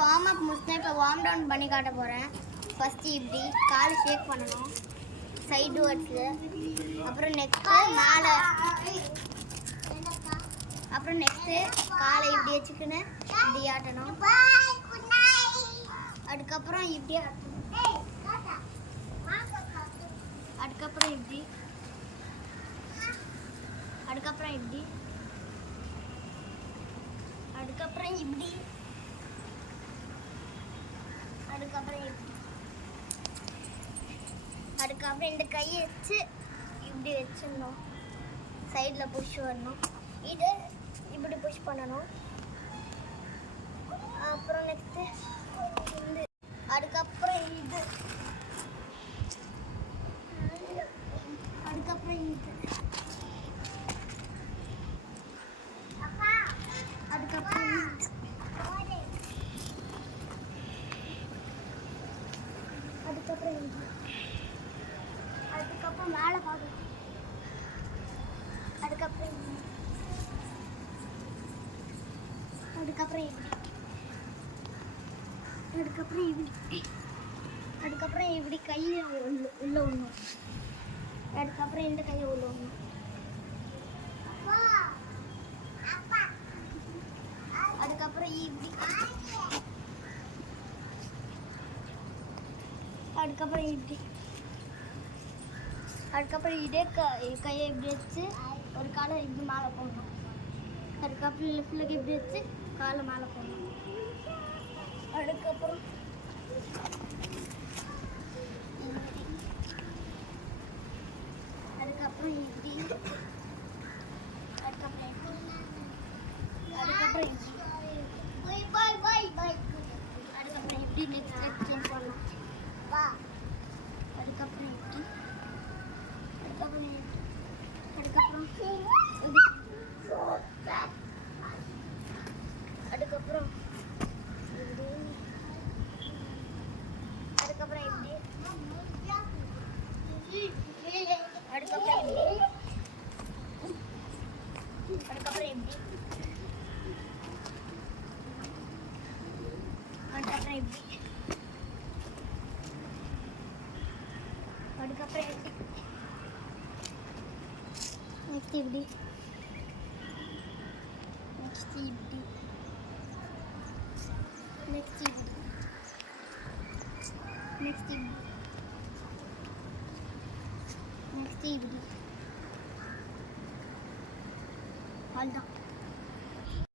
Warm up முடிச்சுனா இப்போ warm down பண்ணி காட்ட போகிறேன். ஃபஸ்ட்டு இப்படி காலை ஷேக் பண்ணணும் சைடு வேர்ட்ஸில். அப்புறம் நெக்ஸ்ட்டு மேலே, அப்புறம் நெக்ஸ்ட்டு காலை இப்படி வச்சுக்கின்னு இப்படி ஆட்டணும். அதுக்கப்புறம் இப்படி ஆட்டணும். அதுக்கப்புறம் இப்படி, அதுக்கப்புறம் இப்படி, அதுக்கப்புறம் இப்படி, அதுக்கப்புறம் இப்படி, அதுக்கப்புறம் இந்த கையை வச்சு இப்படி வச்சிடணும். சைடில் புஷ் வரணும். இது இப்படி புஷ் பண்ணணும். அப்புறம் நெக்ஸ்ட்டு இந்த, அதுக்கப்புறம் இது, அதுக்கப்புறம் இது, அதுக்கப்புறம் அதுக்கப்புறம் இது, அதுக்கப்புறம் மேலே பார்க்கணும். அதுக்கப்புறம் இது, அதுக்கப்புறம் இப்படி, அதுக்கப்புறம் இப்படி, அதுக்கப்புறம் இப்படி கையை உள்ள விடணும். அதுக்கப்புறம் இந்த கையை உள்ள விடணும். அதுக்கப்புறம் இப்படி, அதுக்கப்புறம் இப்படி, அதுக்கப்புறம் இதே கையை இப்படி வச்சு ஒரு காலை இப்படி மேலே போடணும். அதுக்கப்புறம் லெஃப்டில் இப்படி வச்சு காலை மேலே போடணும். அதுக்கப்புறம் அதுக்கப்புறம் இப்படி, அதுக்கப்புறம் இப்படி, அதுக்கப்புறம் இப்படி, அதுக்கப்புறம் இப்படி நெக்ஸ்ட் சேஞ்ச் பண்ணலாம். அதுக்கப்புறம் இப்படி, அதுக்கப்புறம் இப்படி, அதுக்கப்புறம் அதுக்கப்புறம் இப்படி, அதுக்கப்புறம் இப்படி, அதுக்கப்புறம் இப்படி, அதுக்கப்புறம் இப்படி, அதுக்கப்புறம் இப்படி, அதுக்கப்புறம் இப்படி, நெக்ஸ்ட் இப்படி, நெக்ஸ்ட் இப்படி, நெக்ஸ்ட் இப்படி, நெக்ஸ்ட் இப்படி, நெக்ஸ்ட் இப்படி. அவ்வளோதான்.